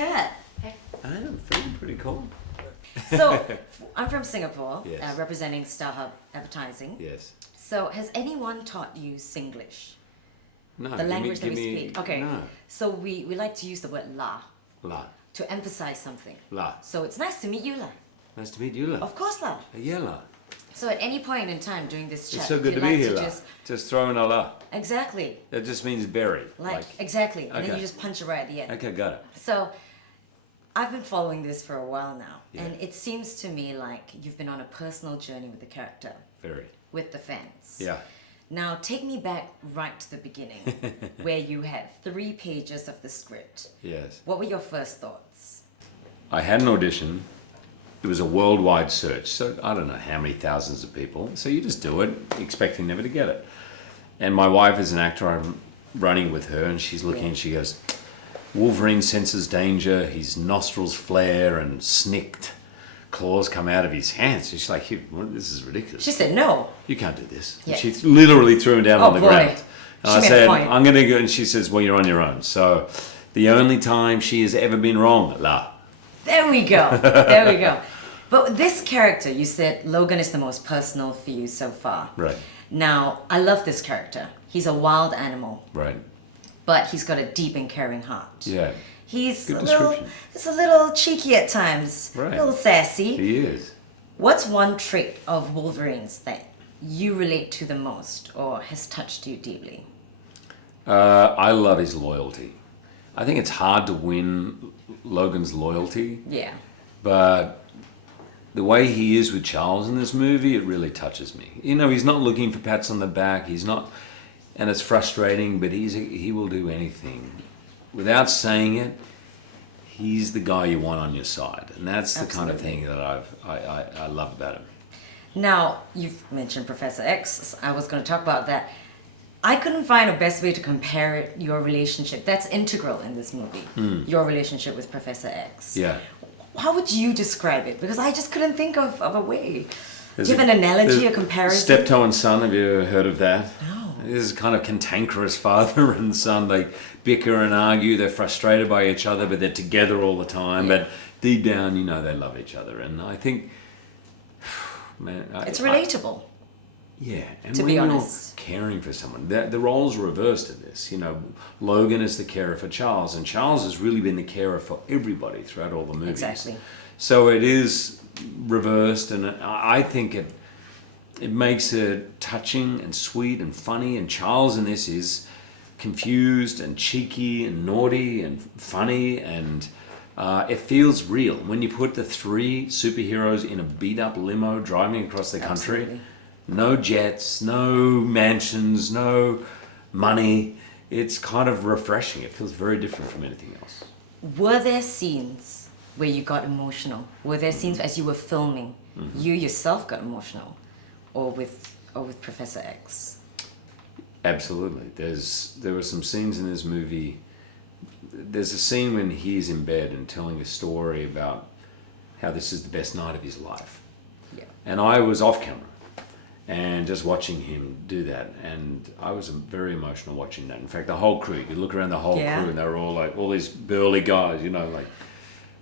cat. I am feeling pretty cool. So, I'm from Singapore, Yes. representing StarHub Advertising. Yes. So, has anyone taught you Singlish? No. The language that we give me, speak? Okay. No. So, we like to use the word la La. to emphasize something. La. So, it's nice to meet you, la. Nice to meet you, La. Of course, la. Yeah, La. So, at any point in time during this chat, It's so if good you'd to be like here, to La. just... Just throw in a La. Exactly. That just means berry. Exactly. And then Okay. you just punch it right at the end. Okay, got it. So, I've been following this for a while now, Yeah. and it seems to me like you've been on a personal journey with the character, Very. with the fans. Yeah. Now, take me back right to the beginning, where you had 3 pages of the script. Yes. What were your first thoughts? I had an audition. It was a worldwide search, so I don't know how many thousands of people. So you just do it, expecting never to get it. And my wife is an actor. I'm running with her, and she's looking, and she goes, Wolverine senses danger. His nostrils flare, and snicked claws come out of his hands. She's like, this is ridiculous. She said no. You can't do this. Yeah. And she literally threw him down on the boy. ground. She And I made a said, point. I'm going to go. And she says, well, you're on your own. So the only time she has ever been wrong, La. There we go. There we go. But this character, you said Logan is the most personal for you so far. Right. Now, I love this character. He's a wild animal, Right. but he's got a deep and caring heart. Yeah. He's Good he's a little cheeky at times, Right. a little sassy. He is. What's one trait of Wolverine's that you relate to the most or has touched you deeply? I love his loyalty. I think it's hard to win Logan's loyalty, Yeah. but the way he is with Charles in this movie, it really touches me. You know, he's not looking for pats on the back. He's not, and it's frustrating, but he will do anything. Without saying it, he's the guy you want on your side. And that's the kind of Absolutely. thing that I love about him. Now, you've mentioned Professor X. I was going to talk about that. I couldn't find a best way to compare your relationship. That's integral in this movie. Your relationship with Professor X. Yeah. How would you describe it? Because I just couldn't think of a way. There's Do you have an analogy, a there's comparison? Steptoe and son, have you heard of that? No. This is kind of cantankerous father and son. They bicker and argue. They're frustrated by each other, but they're together all the time. Yeah. But deep down, you know, they love each other. And I think, man, It's relatable. yeah, and To when be you're honest. caring for someone, the roles are reversed in this. You know, Logan is the carer for Charles, and Charles has really been the carer for everybody throughout all the movies. Exactly. So it is reversed, and I think it makes it touching and sweet and funny. And Charles in this is confused and cheeky and naughty and funny, and it feels real when you put the 3 superheroes in a beat-up limo driving across the country. Absolutely. No jets, no mansions, no money. It's kind of refreshing. It feels very different from anything else. Were there scenes where you got emotional? Were there scenes as you were filming, you yourself got emotional, or with Professor X? Absolutely. There were some scenes in this movie. There's a scene when he's in bed and telling a story about how this is the best night of his life. Yeah. And I was off camera and just watching him do that. And I was very emotional watching that. In fact, the whole crew, you look around the whole Yeah. crew and they were all like, all these burly guys, you know, like,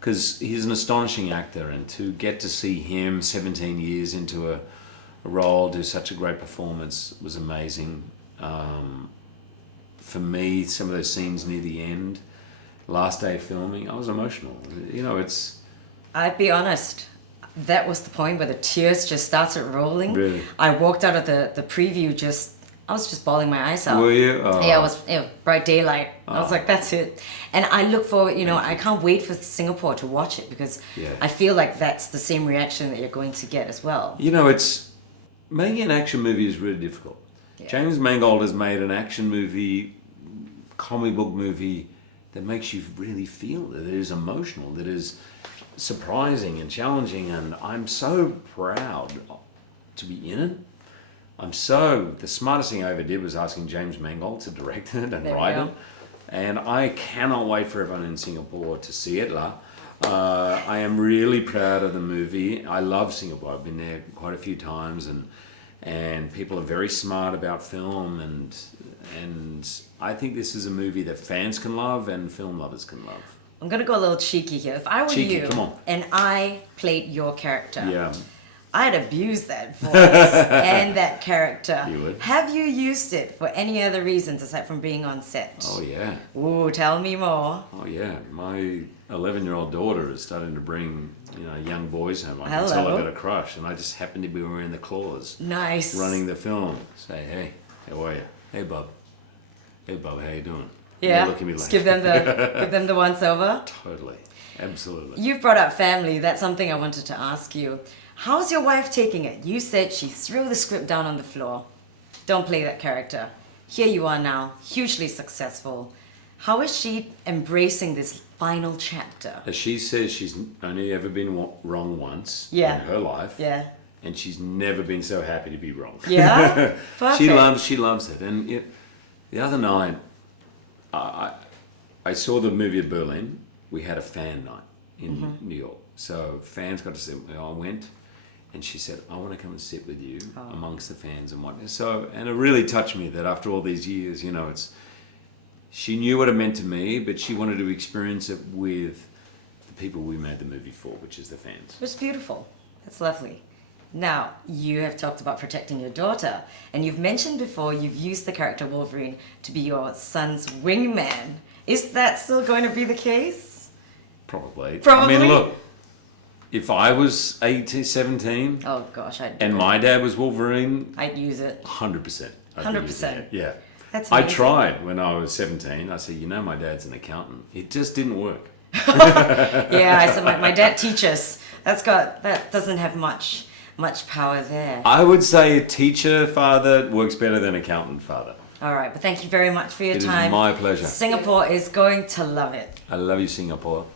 because he's an astonishing actor. And to get to see him 17 years into a role, do such a great performance was amazing. For me, some of those scenes near the end, last day of filming, I was emotional. You know, it's... I'd be honest. That was the point where the tears just started rolling. Really? I walked out of the preview I was just bawling my eyes out. Were you? Oh. Yeah, it was bright daylight. I was like, that's it. And I look forward, I can't wait for Singapore to watch it because Yeah. I feel like that's the same reaction that you're going to get as well. You know, it's... Making an action movie is really difficult. Yeah. James Mangold has made an action movie, comic book movie that makes you really feel, that it is emotional, that is surprising and challenging, and I'm so proud to be in it. The smartest thing I ever did was asking James Mangold to direct it and There we write go. it. And I cannot wait for everyone in Singapore to see it. I am really proud of the movie. I love Singapore. I've been there quite a few times, and people are very smart about film, and I think this is a movie that fans can love and film lovers can love. I'm gonna go a little cheeky here. If I were Cheeky, you come on. and I played your character, Yeah. I'd abuse that voice and that character. You would. Have you used it for any other reasons aside from being on set? Oh yeah. Ooh, tell me more. Oh yeah. My 11-year-old daughter is starting to bring young boys home. I can Hello. tell I've got a crush, and I just happen to be wearing the claws, Nice. running the film. Say, hey, how are you? Hey, Bob. Hey, Bob, how you doing? Yeah. They look at me like, Just give them the once over. Totally. Absolutely. You've brought up family. That's something I wanted to ask you. How's your wife taking it? You said she threw the script down on the floor. Don't play that character. Here you are now, hugely successful. How is she embracing this final chapter? As she says, she's only ever been wrong once Yeah. in her life. Yeah. And she's never been so happy to be wrong. Yeah? Perfect. She loves it. And the other night, I saw the movie at Berlin. We had a fan night in New York. So fans got to see it. I went, and she said, I want to come and sit with you amongst the fans and whatnot. So, and it really touched me that after all these years, she knew what it meant to me, but she wanted to experience it with the people we made the movie for, which is the fans. It's beautiful. That's lovely. Now, you have talked about protecting your daughter, and you've mentioned before you've used the character Wolverine to be your son's wingman. Is that still going to be the case? Probably. Probably? I mean, look, if I was 18, 17, Oh gosh, I'd do and it. my dad was Wolverine, I'd use it. 100%. 100%. Yeah. That's I amazing. tried when I was 17. I said, my dad's an accountant. It just didn't work. Yeah, I said my dad teaches. That doesn't have much power there. I would say teacher father works better than accountant father. All right, but thank you very much for your It is time. my pleasure. Singapore is going to love it. I love you, Singapore.